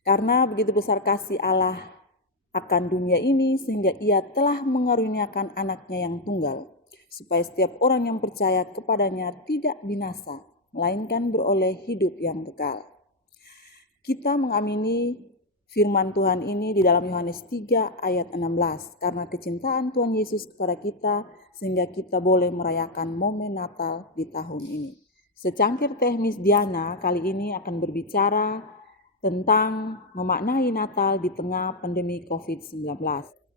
Karena begitu besar kasih Allah akan dunia ini sehingga Ia telah mengaruniakan anaknya yang tunggal, supaya setiap orang yang percaya kepadanya tidak binasa, melainkan beroleh hidup yang kekal. Kita mengamini firman Tuhan ini di dalam Yohanes 3 ayat 16, karena kecintaan Tuhan Yesus kepada kita sehingga kita boleh merayakan momen Natal di tahun ini. Secangkir teh Miss Diana kali ini akan berbicara tentang memaknai Natal di tengah pandemi COVID-19.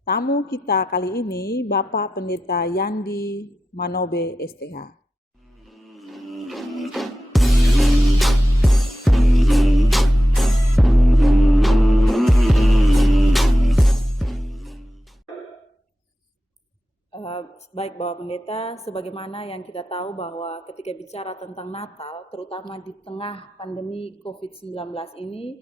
Tamu kita kali ini Bapak Pendeta Yandi Manobe STH. Baik Bapak Pendeta, sebagaimana yang kita tahu bahwa ketika bicara tentang Natal, terutama di tengah pandemi COVID-19 ini,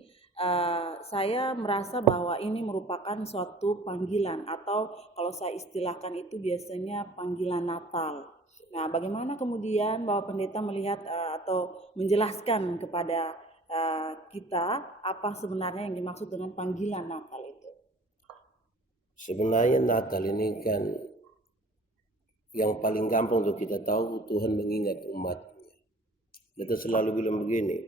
saya merasa bahwa ini merupakan suatu panggilan atau kalau saya istilahkan itu biasanya panggilan Natal. Nah, bagaimana kemudian Bapak Pendeta melihat atau menjelaskan kepada kita apa sebenarnya yang dimaksud dengan panggilan Natal itu? Sebenarnya Natal ini kan yang paling gampang untuk kita tahu, Tuhan mengingat umatnya. Kita selalu bilang begini,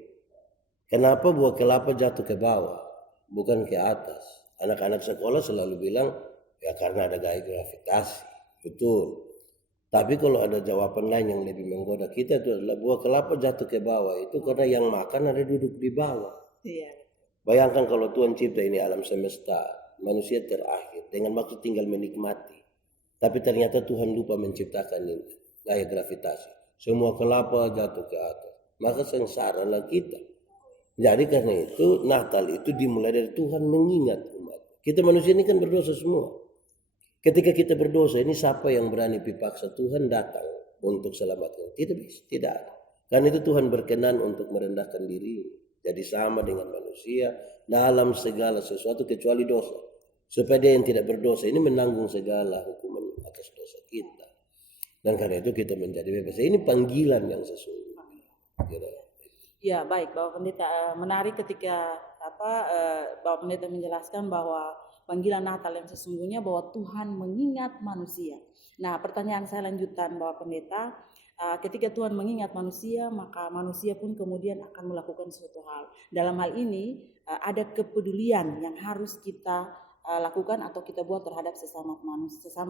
kenapa buah kelapa jatuh ke bawah, bukan ke atas? Anak-anak sekolah selalu bilang, ya karena ada gaya gravitasi. Betul. Tapi kalau ada jawaban lain yang lebih menggoda kita, itu adalah buah kelapa jatuh ke bawah, itu karena yang makan ada duduk di bawah. Iya. Bayangkan kalau Tuhan cipta ini alam semesta, manusia terakhir, dengan maksud tinggal menikmati. Tapi ternyata Tuhan lupa menciptakan gaya gravitasi. Semua kelapa jatuh ke atas. Maka sengsaralah kita. Jadi karena itu Natal itu dimulai dari Tuhan mengingat umat. Kita manusia ini kan berdosa semua. Ketika kita berdosa ini siapa yang berani dipaksa Tuhan datang untuk selamatkan? Tidak bisa, tidak ada. Karena itu Tuhan berkenan untuk merendahkan diri. Jadi sama dengan manusia dalam segala sesuatu kecuali dosa. Supaya dia yang tidak berdosa ini menanggung segala hukuman atas dosa kita. Dan karena itu kita menjadi bebas. Ini panggilan yang sesungguhnya. Ya baik Bapak Pendeta, menarik ketika Bapak Pendeta menjelaskan bahwa panggilan Natal yang sesungguhnya bahwa Tuhan mengingat manusia. Nah pertanyaan saya lanjutan Bapak Pendeta, ketika Tuhan mengingat manusia maka manusia pun kemudian akan melakukan suatu hal. Dalam hal ini ada kepedulian yang harus kita lakukan atau kita buat terhadap sesama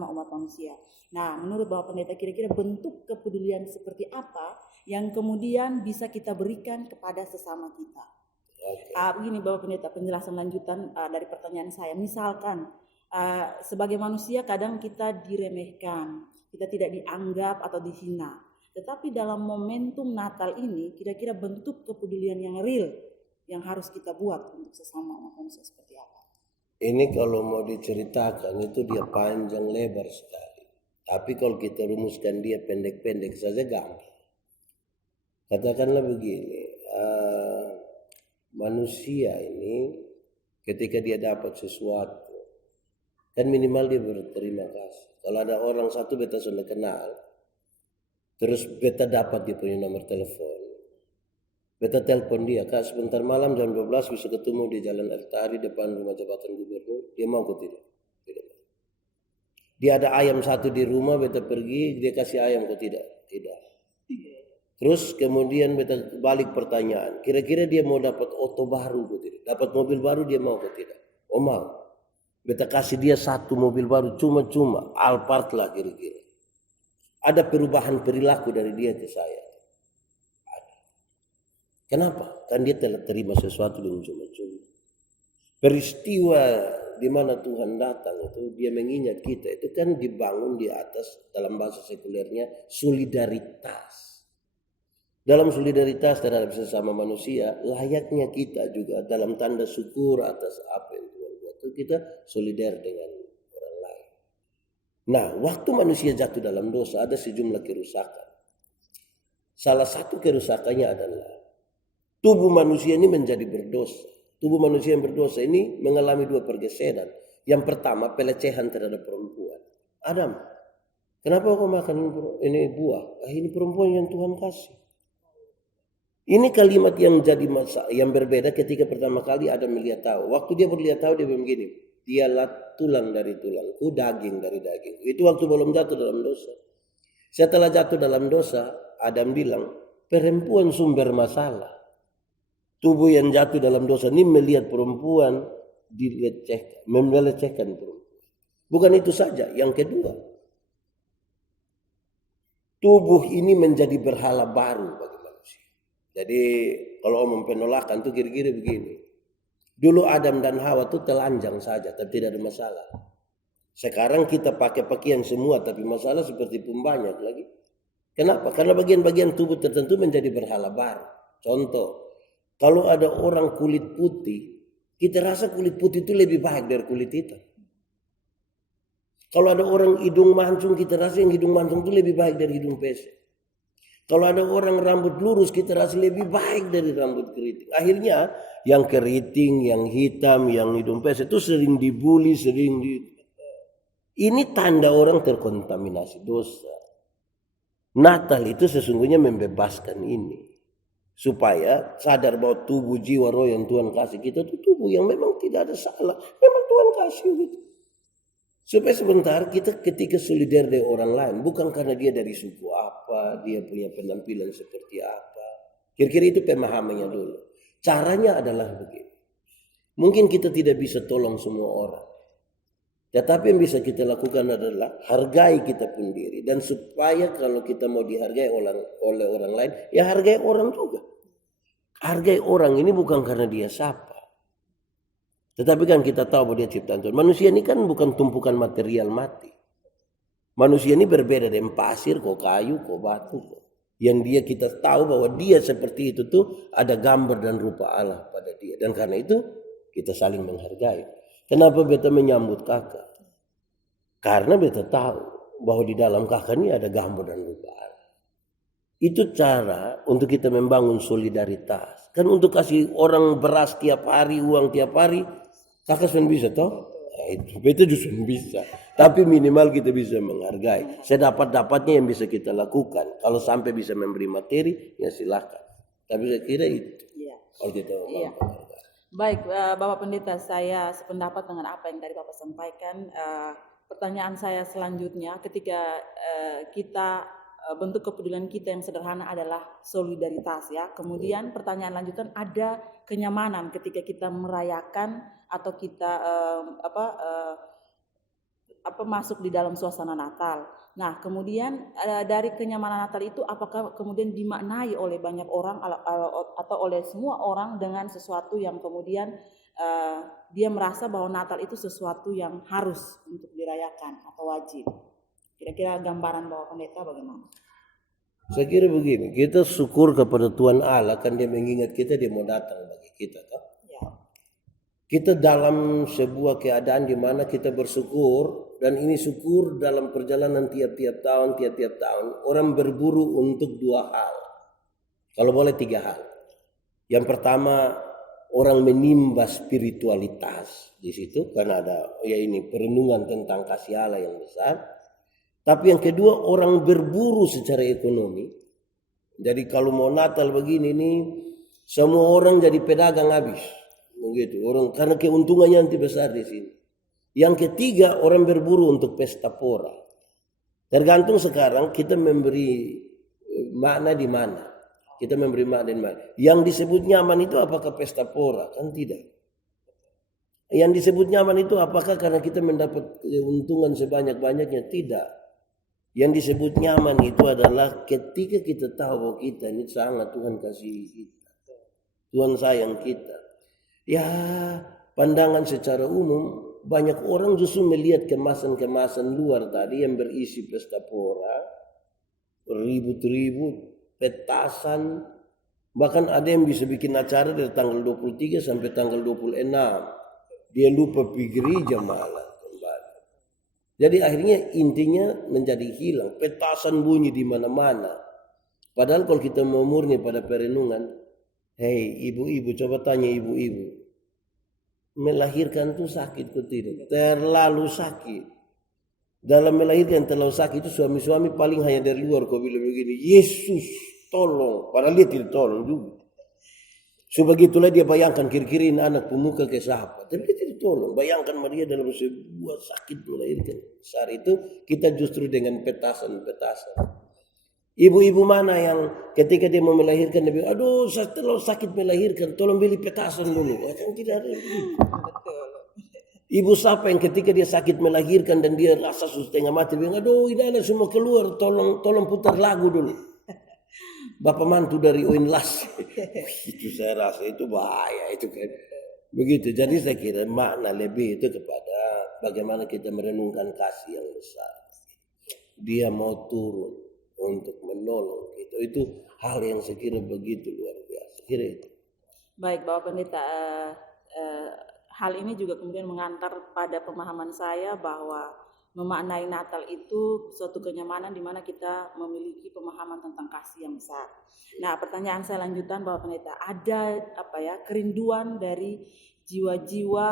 umat manusia. Nah, menurut Bapak Pendeta kira-kira bentuk kepedulian seperti apa yang kemudian bisa kita berikan kepada sesama kita? Begini Bapak Pendeta, penjelasan lanjutan dari pertanyaan saya. Misalkan sebagai manusia kadang kita diremehkan, kita tidak dianggap atau dihina. Tetapi dalam momentum Natal ini kira-kira bentuk kepedulian yang real yang harus kita buat untuk sesama umat manusia seperti apa? Ini kalau mau diceritakan itu dia panjang lebar sekali. Tapi kalau kita rumuskan dia pendek-pendek saja gampang. Katakanlah begini, manusia ini ketika dia dapat sesuatu, kan minimal dia berterima kasih. Kalau ada orang satu beta sudah kenal, terus beta dapat dia punya nomor telepon, beta telepon dia, Kak sebentar malam jam 12 bisa ketemu di Jalan Artari depan rumah jabatan gubernur, dia mau ke tidak? Tidak. Dia ada ayam satu di rumah, beta pergi, dia kasih ayam ke tidak? Tidak. Terus kemudian beta balik pertanyaan, kira-kira dia mau dapat oto baru ke tidak? Dapat mobil baru dia mau ke tidak? Oh mau. Beta kasih dia satu mobil baru cuma-cuma, Alphard lah kira-kira. Ada perubahan perilaku dari dia ke saya. Kenapa? Kan dia telah terima sesuatu dengan cuma-cuma. Peristiwa di mana Tuhan datang itu dia mengingat kita itu kan dibangun di atas dalam bahasa sekulernya solidaritas. Dalam solidaritas terhadap sesama manusia layaknya kita juga dalam tanda syukur atas apa yang Tuhan buat itu kita solidar dengan orang lain. Nah, waktu manusia jatuh dalam dosa ada sejumlah kerusakan. Salah satu kerusakannya adalah tubuh manusia ini menjadi berdosa. Tubuh manusia yang berdosa ini mengalami dua pergeseran. Yang pertama pelecehan terhadap perempuan. Adam, kenapa kau makan ini buah? Ini perempuan yang Tuhan kasih. Ini kalimat yang jadi masalah, yang berbeda ketika pertama kali Adam melihat tahu. Waktu dia melihat tahu dia bilang begini, dialah tulang dari tulangku, daging dari dagingku. Itu waktu belum jatuh dalam dosa. Setelah jatuh dalam dosa, Adam bilang, perempuan sumber masalah. Tubuh yang jatuh dalam dosa ini melihat perempuan dilecehkan, melecehkan perempuan. Bukan itu saja, yang kedua, tubuh ini menjadi berhala baru bagi manusia. Jadi kalau omong penolakan itu kira-kira begini. Dulu Adam dan Hawa itu telanjang saja, tapi tidak ada masalah. Sekarang kita pakai pakaian semua, tapi masalah seperti pun banyak lagi. Kenapa? Karena bagian-bagian tubuh tertentu menjadi berhala baru. Contoh, kalau ada orang kulit putih, kita rasa kulit putih itu lebih baik dari kulit hitam. Kalau ada orang hidung mancung, kita rasa yang hidung mancung itu lebih baik dari hidung pesek. Kalau ada orang rambut lurus, kita rasa lebih baik dari rambut keriting. Akhirnya yang keriting, yang hitam, yang hidung pesek itu sering dibully, Ini tanda orang terkontaminasi dosa. Natal itu sesungguhnya membebaskan ini. Supaya sadar bahwa tubuh, jiwa, roh yang Tuhan kasih kita itu tubuh yang memang tidak ada salah. Memang Tuhan kasih gitu. Supaya sebentar kita ketika solidar dengan orang lain, bukan karena dia dari suku apa, dia punya penampilan seperti apa. Kira-kira itu pemahamannya dulu. Caranya adalah begini. Mungkin kita tidak bisa tolong semua orang. Tetapi yang bisa kita lakukan adalah hargai kita pun diri. Dan supaya kalau kita mau dihargai oleh orang lain, ya hargai orang juga. Hargai orang ini bukan karena dia siapa. Tetapi kan kita tahu bahwa dia ciptaan Tuhan. Manusia ini kan bukan tumpukan material mati. Manusia ini berbeda dengan pasir, kok kayu, kok batu. Yang dia kita tahu bahwa dia seperti itu tuh ada gambar dan rupa Allah pada dia. Dan karena itu kita saling menghargai. Kenapa beta menyambut kakak? Karena beta tahu bahwa di dalam kakak ini ada gambar dan rupa Allah. Itu cara untuk kita membangun solidaritas. Kan untuk kasih orang beras tiap hari, uang tiap hari, kakak sudah bisa toh? Nah, itu beta justru bisa. Tapi minimal kita bisa menghargai. Sedapat-dapatnya yang bisa kita lakukan. Kalau sampai bisa memberi materi, ya silakan. Tapi saya kira itu. Iya. Kalau kita Baik, Bapak Pendeta, saya sependapat dengan apa yang tadi Bapak sampaikan. Pertanyaan saya selanjutnya, ketika kita bentuk kepedulian kita yang sederhana adalah solidaritas, ya. Kemudian pertanyaan lanjutan, ada kenyamanan ketika kita merayakan atau kita masuk di dalam suasana Natal. Nah, kemudian dari kenyamanan Natal itu apakah kemudian dimaknai oleh banyak orang atau oleh semua orang dengan sesuatu yang kemudian dia merasa bahwa Natal itu sesuatu yang harus untuk dirayakan atau wajib. Kira-kira gambaran Bapak Pendeta bagaimana? Saya kira begini, kita syukur kepada Tuhan Allah kan dia mengingat kita, dia mau datang bagi kita. Toh? Ya. Kita dalam sebuah keadaan di mana kita bersyukur, dan ini syukur dalam perjalanan tiap-tiap tahun orang berburu untuk dua hal. Kalau boleh 3 hal. Yang pertama, orang menimba spiritualitas di situ karena ada ini perenungan tentang kasih Allah yang besar. Tapi yang kedua, orang berburu secara ekonomi. Jadi kalau mau Natal begini nih, semua orang jadi pedagang habis. Begitu. Orang karena keuntungannya nanti besar di sini. Yang ketiga, orang berburu untuk pesta pora. Tergantung sekarang kita memberi makna di mana. Kita memberi makna di mana. Yang disebut nyaman itu apakah pesta pora? Kan tidak. Yang disebut nyaman itu apakah karena kita mendapat keuntungan sebanyak-banyaknya? Tidak. Yang disebut nyaman itu adalah ketika kita tahu bahwa kita ini sangat Tuhan kasih kita. Tuhan sayang kita. Ya, pandangan secara umum banyak orang justru melihat kemasan-kemasan luar tadi yang berisi pesta pora, ribut-ribut, petasan, bahkan ada yang bisa bikin acara dari tanggal 23 sampai tanggal 26. Dia lupa pergi gereja malah kembali. Jadi akhirnya intinya menjadi hilang, petasan bunyi di mana-mana. Padahal kalau kita mau murni pada perenungan, hei ibu-ibu, coba tanya ibu-ibu. Melahirkan itu sakit atau tidak? Terlalu sakit. Dalam melahirkan terlalu sakit itu suami-suami paling hanya dari luar kau bilang begini, Yesus tolong. Padahal dia tidak tolong juga. Sebegitulah dia bayangkan kiri-kiri anak pemuka ke sahabat. Tapi dia tidak tolong. Bayangkan Maria dalam sebuah sakit melahirkan. Saat itu kita justru dengan petasan-petasan. Ibu-ibu mana yang ketika dia mau melahirkan, dia bilang, aduh saya terlalu sakit melahirkan, tolong beli petasan dulu. Macam tidak ada. Ibu siapa yang ketika dia sakit melahirkan dan dia rasa setengah mati, bilang, aduh ini ada semua keluar, tolong putar lagu dulu. Bapak mantu dari Oin Las. Itu saya rasa itu bahaya itu kan. Begitu. Jadi saya kira makna lebih itu kepada bagaimana kita merenungkan kasih yang besar. Dia mau turun untuk menolong kita. Itu hal yang saya kira begitu luar biasa. Kira itu. Baik Bapak Pendeta, hal ini juga kemudian mengantar pada pemahaman saya bahwa memaknai Natal itu suatu kenyamanan di mana kita memiliki pemahaman tentang kasih yang besar. Nah, pertanyaan saya lanjutan Bapak Pendeta, ada kerinduan dari jiwa-jiwa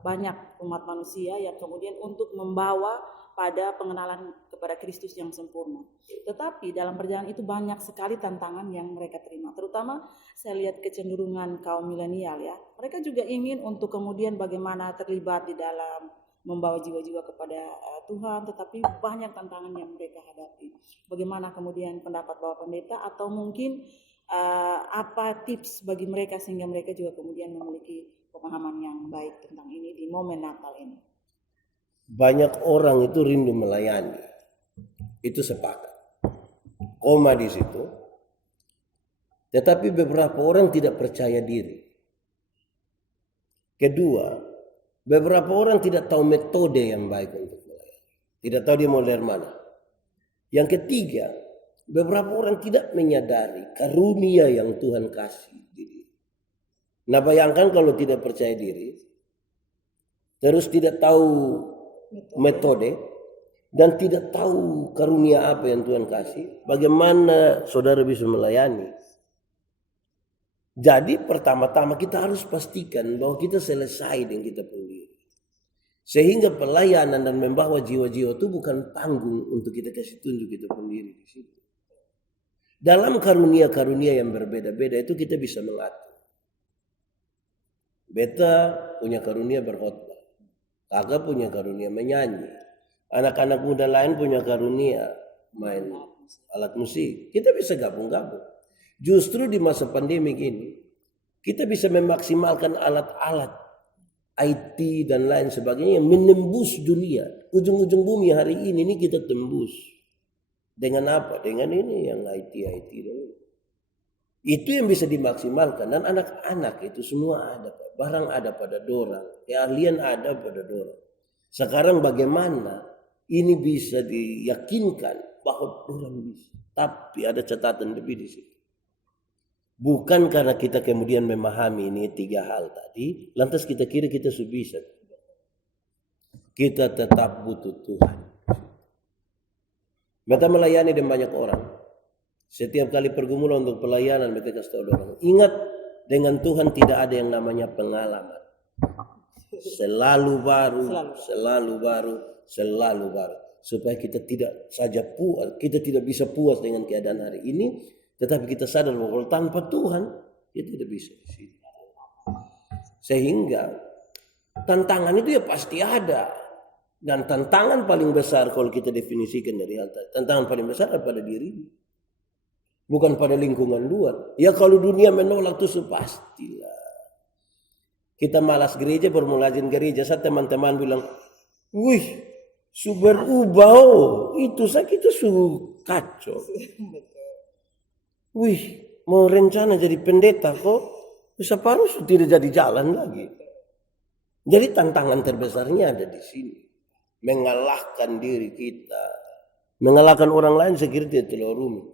banyak umat manusia yang kemudian untuk membawa pada pengenalan kepada Kristus yang sempurna. Tetapi dalam perjalanan itu banyak sekali tantangan yang mereka terima. Terutama saya lihat kecenderungan kaum milenial ya. Mereka juga ingin untuk kemudian bagaimana terlibat di dalam membawa jiwa-jiwa kepada Tuhan, tetapi banyak tantangan yang mereka hadapi. Bagaimana kemudian pendapat Bapak Pendeta atau mungkin apa tips bagi mereka sehingga mereka juga kemudian memiliki pemahaman yang baik tentang ini di momen Natal ini? Banyak orang itu rindu melayani. Itu sepakat. Koma di situ. Tetapi beberapa orang tidak percaya diri. Kedua, beberapa orang tidak tahu metode yang baik untuk melayani. Tidak tahu dia mau dari mana. Yang ketiga, beberapa orang tidak menyadari karunia yang Tuhan kasih diri. Nah bayangkan kalau tidak percaya diri, terus tidak tahu metode, dan tidak tahu karunia apa yang Tuhan kasih, bagaimana saudara bisa melayani? Jadi pertama-tama kita harus pastikan bahwa kita selesai dengan kita sendiri. Sehingga pelayanan dan membawa jiwa-jiwa itu bukan panggung untuk kita kasih tunjuk kita sendiri di situ. Dalam karunia-karunia yang berbeda-beda itu kita bisa mengatur. Beta punya karunia berkhotbah. Kakak punya karunia menyanyi. Anak-anak muda lain punya karunia main alat musik. Kita bisa gabung-gabung. Justru di masa pandemi ini, kita bisa memaksimalkan alat-alat IT dan lain sebagainya yang menembus dunia. Ujung-ujung bumi hari ini kita tembus. Dengan apa? Dengan ini yang IT dulu. Itu yang bisa dimaksimalkan. Dan anak-anak itu semua ada. Barang ada pada dorang. Keahlian ada pada dorang. Sekarang bagaimana ini bisa diyakinkan bahwa dorang bisa. Tapi ada catatan lebih di situ. Bukan karena kita kemudian memahami ini 3 hal tadi. Lantas kita kira kita sudah bisa. Kita tetap butuh Tuhan. Mereka melayani dan banyak orang. Setiap kali pergumulan untuk pelayanan mereka kasih tahu orang. Ingat, dengan Tuhan tidak ada yang namanya pengalaman. Selalu baru. Supaya kita tidak saja puas, kita tidak bisa puas dengan keadaan hari ini, tetapi kita sadar bahwa tanpa Tuhan kita tidak bisa di situ. Sehingga tantangan itu ya pasti ada. Dan tantangan paling besar kalau kita definisikan dari hal tadi, tantangan paling besar pada diri. Bukan pada lingkungan luar. Ya kalau dunia menolak itu pastilah. Kita malas gereja, bermulajin gereja. Saya teman-teman bilang, wih, berubah itu saya kita kacau. Wih, mau rencana jadi pendeta kok bisa paruh tidak jadi jalan lagi. Jadi tantangan terbesarnya ada di sini. Mengalahkan diri kita. Mengalahkan orang lain saya kira tidak terlalu rumit.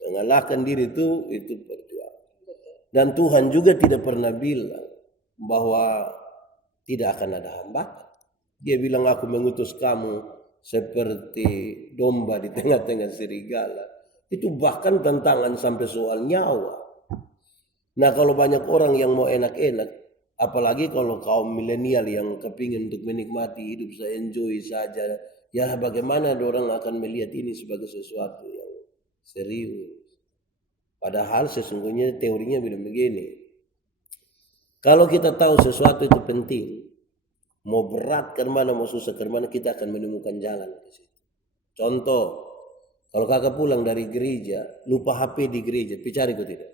Mengalahkan diri itu perjuangan. Dan Tuhan juga tidak pernah bilang bahwa tidak akan ada hambatan. Dia bilang aku mengutus kamu seperti domba di tengah-tengah serigala. Itu bahkan tantangan sampai soal nyawa. Nah kalau banyak orang yang mau enak-enak, apalagi kalau kaum milenial yang kepingin untuk menikmati hidup saya enjoy saja, ya bagaimana orang akan melihat ini sebagai sesuatu yang serius. Padahal sesungguhnya teorinya bilang begini. Kalau kita tahu sesuatu itu penting, mau berat ke mana, mau susah ke mana, kita akan menemukan jalan ke situ. Contoh, kalau kakak pulang dari gereja, lupa HP di gereja, cari kok tidak?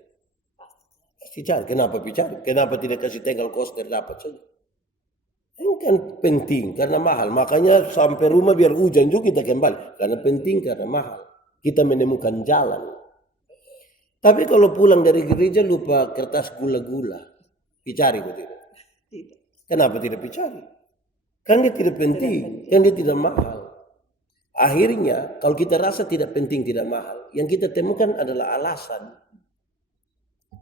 Pasti cari. Kenapa cari? Kenapa tidak kasih tanggal koster dapat saja? Ini kan penting karena mahal. Makanya sampai rumah biar hujan juga kita kembali. Karena penting karena mahal. Kita menemukan jalan. Tapi kalau pulang dari gereja lupa kertas gula-gula, cari kok tidak? Tidak. Kenapa tidak cari? Kan dia tidak penting, kan dia tidak mahal. Akhirnya kalau kita rasa tidak penting, tidak mahal, yang kita temukan adalah alasan.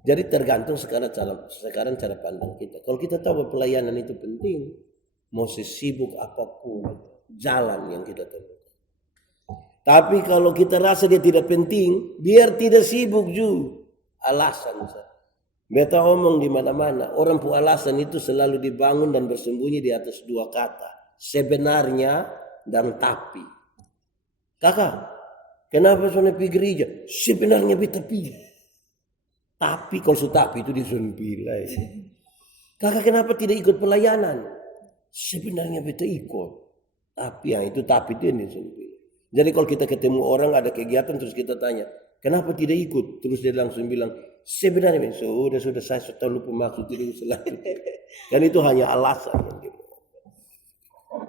Jadi tergantung sekarang cara pandang kita. Kalau kita tahu pelayanan itu penting, mau sesibuk apapun, jalan yang kita temukan. Tapi kalau kita rasa dia tidak penting, biar tidak sibuk juga, alasan saja. Beta omong di mana-mana, orang pu alasan itu selalu dibangun dan bersembunyi di atas dua kata, sebenarnya dan tapi. Kakak, kenapa soalnya pergi gereja? Sebenarnya beta pergi. Tapi kalau sudah tapi itu disuruh pilih. Kakak kenapa tidak ikut pelayanan? Sebenarnya beta ikut. Tapi yang itu tapi itu yang disuruh pilih. Jadi kalau kita ketemu orang ada kegiatan terus kita tanya, kenapa tidak ikut? Terus dia langsung bilang, sebenarnya sudah saya sudah lupa maksud itu selalu. Dan itu hanya alasan.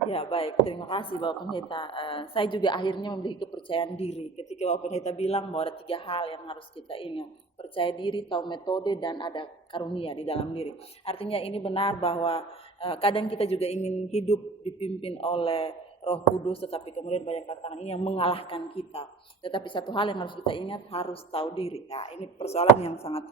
Ya baik, terima kasih Bapak Pendeta. Saya juga akhirnya memiliki kepercayaan diri ketika Bapak Pendeta bilang bahwa ada 3 hal yang harus kita ingat. Percaya diri, tahu metode, dan ada karunia di dalam diri. Artinya ini benar bahwa kadang kita juga ingin hidup dipimpin oleh Roh Kudus, tetapi kemudian banyak tantangan ini yang mengalahkan kita. Tetapi satu hal yang harus kita ingat, harus tahu diri. Nah, ini persoalan yang sangat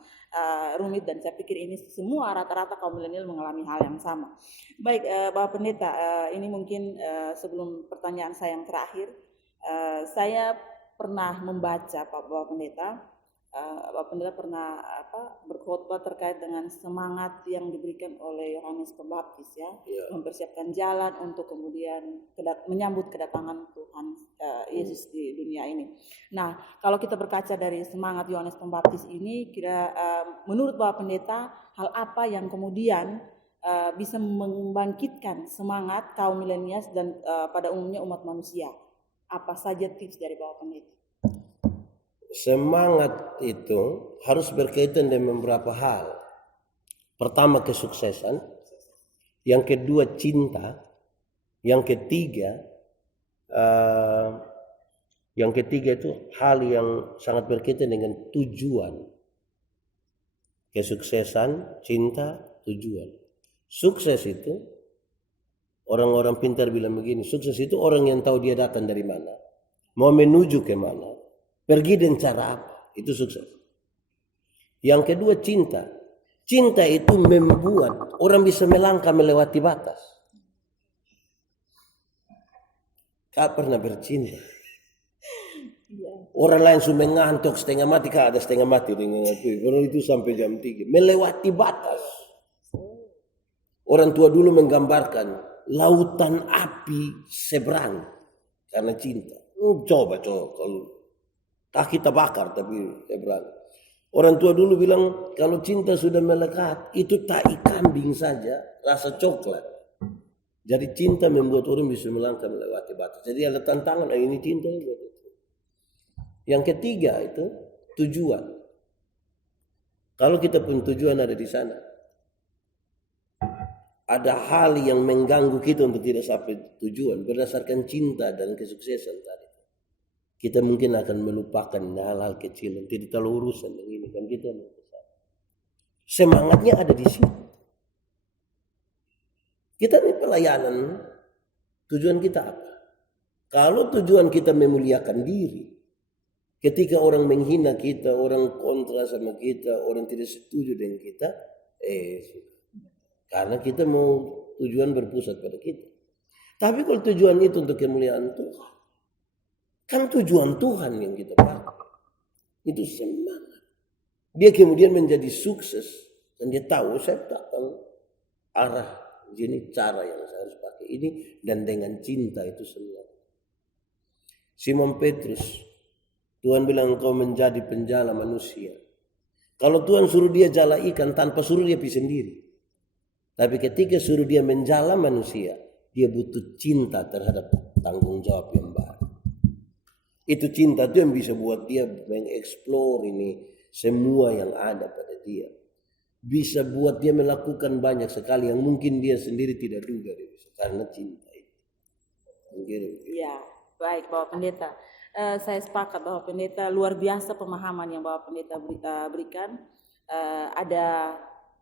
rumit dan saya pikir ini semua rata-rata kaum milenial mengalami hal yang sama. Baik, Bapak Pendeta, ini mungkin sebelum pertanyaan saya yang terakhir, saya pernah membaca Bapak Pendeta. Bapak Pendeta pernah berkhotbah terkait dengan semangat yang diberikan oleh Yohanes Pembaptis ya, mempersiapkan jalan untuk kemudian menyambut kedatangan Tuhan Yesus di dunia ini. Nah, kalau kita berkaca dari semangat Yohanes Pembaptis ini, kira menurut Bapak Pendeta hal apa yang kemudian bisa membangkitkan semangat kaum milenial dan pada umumnya umat manusia? Apa saja tips dari Bapak Pendeta? Semangat itu harus berkaitan dengan beberapa hal. Pertama kesuksesan, yang kedua cinta, yang ketiga itu hal yang sangat berkaitan dengan tujuan. Kesuksesan, cinta, tujuan. Sukses itu orang-orang pintar bilang begini, sukses itu orang yang tahu dia datang dari mana, mau menuju ke mana, pergi dengan cara apa, itu sukses. Yang kedua cinta. Cinta itu membuat orang bisa melangkah melewati batas. Kau pernah bercinta? Orang lain sudah ngantuk setengah mati, kau ada setengah mati dengan itu sampai jam 3. Melewati batas. Orang tua dulu menggambarkan lautan api seberang karena cinta. Coba kalau kaki terbakar tapi seberang. Orang tua dulu bilang kalau cinta sudah melekat itu tai kambing saja rasa coklat. Jadi cinta membuat orang bisa melangkah melewati batas. Jadi ada tantangan, ini cinta. Yang ketiga itu tujuan. Kalau kita punya tujuan ada di sana, ada hal yang mengganggu kita untuk tidak sampai tujuan berdasarkan cinta dan kesuksesan tadi. Kita mungkin akan melupakan hal-hal kecil yang tidak terlalu urusan yang ini kan kita. Semangatnya ada di situ. Kita ini pelayanan, tujuan kita apa? Kalau tujuan kita memuliakan diri, ketika orang menghina kita, orang kontra sama kita, orang tidak setuju dengan kita, karena kita mau tujuan berpusat pada kita. Tapi kalau tujuan itu untuk kemuliaan Tuhan, kan tujuan Tuhan yang kita pakai. Itu semangat. Dia kemudian menjadi sukses. Dan dia tahu saya tahu arah ini cara yang saya harus pakai ini. Dan dengan cinta itu semua. Simon Petrus. Tuhan bilang engkau menjadi penjala manusia. Kalau Tuhan suruh dia jala ikan tanpa suruh dia pergi sendiri. Tapi ketika suruh dia menjala manusia, dia butuh cinta terhadap tanggung jawab yang baru. Itu cinta itu yang bisa buat dia mengeksplor ini semua yang ada pada dia. Bisa buat dia melakukan banyak sekali yang mungkin dia sendiri tidak duga dia bisa, karena cinta itu. Ya, baik Bapak Pendeta. Saya sepakat Bapak Pendeta, luar biasa pemahaman yang Bapak Pendeta berikan. Ada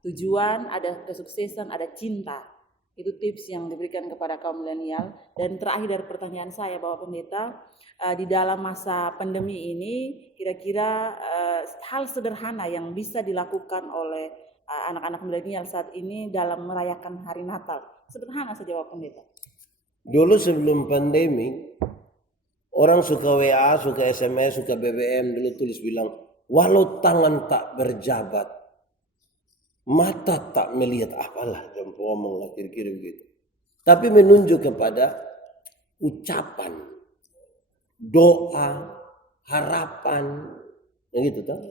tujuan, ada kesuksesan, ada cinta. Itu tips yang diberikan kepada kaum milenial. Dan terakhir dari pertanyaan saya Bapak Pendeta, di dalam masa pandemi ini kira-kira hal sederhana yang bisa dilakukan oleh anak-anak milenial saat ini dalam merayakan hari Natal. Sederhana saja Bapak Pendeta. Dulu sebelum pandemi, orang suka WA, suka SMS, suka BBM, dulu tulis bilang, walau tangan tak berjabat, mata tak melihat, apalah, jangan ngomong lah kira-kira begitu. Tapi menunjuk kepada ucapan, doa, harapan, gitu kan.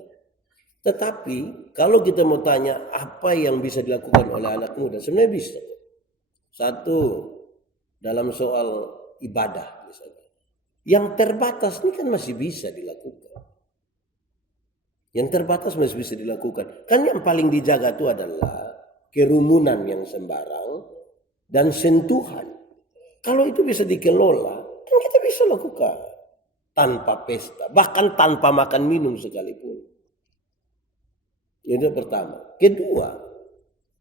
Tetapi kalau kita mau tanya apa yang bisa dilakukan oleh anak muda, sebenarnya bisa. Satu, dalam soal ibadah misalnya. Yang terbatas ini kan masih bisa dilakukan. Yang terbatas masih bisa dilakukan. Kan yang paling dijaga itu adalah kerumunan yang sembarang dan sentuhan. Kalau itu bisa dikelola, kan kita bisa lakukan tanpa pesta, bahkan tanpa makan minum sekalipun. Itu pertama. Kedua,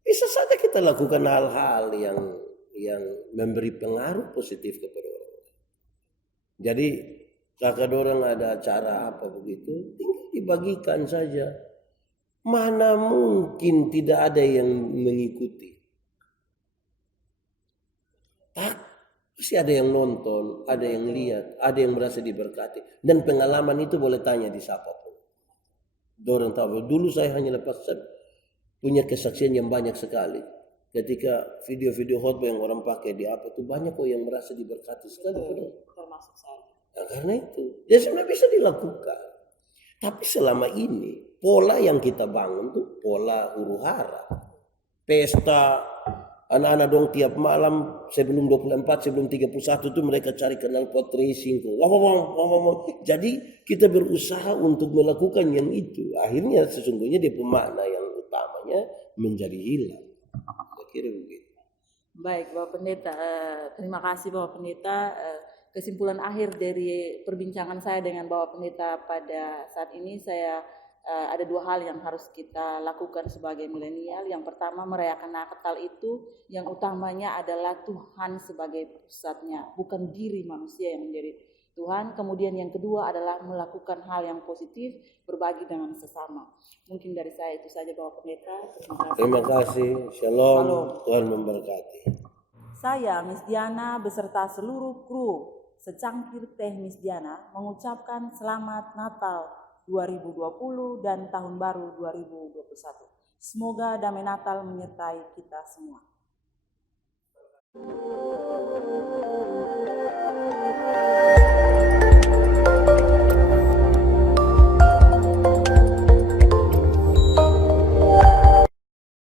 bisa saja kita lakukan hal-hal yang memberi pengaruh positif kepada orang. Jadi kakak orang ada acara apa begitu, tinggal dibagikan saja. Mana mungkin tidak ada yang mengikuti. Tak, pasti ada yang nonton, ada yang lihat, ada yang merasa diberkati. Dan pengalaman itu boleh tanya di siapapun. Orang tahu, dulu saya hanya lepas punya kesaksian yang banyak sekali. Ketika video-video khotbah yang orang pakai di apa itu banyak kok yang merasa diberkati sekali. Termasuk saya. Nah, karena itu, ya sebenarnya bisa dilakukan. Tapi selama ini pola yang kita bangun tuh pola huru-hara. Pesta, anak-anak dong tiap malam sebelum 24, sebelum 31 itu mereka cari knalpot racing tuh. Jadi kita berusaha untuk melakukan yang itu. Akhirnya sesungguhnya dia pemakna yang utamanya menjadi hilang. Kira begitu. Baik Bapak Pendeta, terima kasih Bapak Pendeta. Kesimpulan akhir dari perbincangan saya dengan Bapak Pendeta pada saat ini, saya ada dua hal yang harus kita lakukan sebagai milenial. Yang pertama, merayakan Natal itu yang utamanya adalah Tuhan sebagai pusatnya, bukan diri manusia yang menjadi Tuhan. Kemudian yang kedua adalah melakukan hal yang positif, berbagi dengan sesama. Mungkin dari saya itu saja Bapak Pendeta. Terima kasih. Shalom. Tuhan memberkati. Saya Miss Diana beserta seluruh kru secangkir teh Miss Diana mengucapkan selamat Natal 2020 dan tahun baru 2021. Semoga damai Natal menyertai kita semua.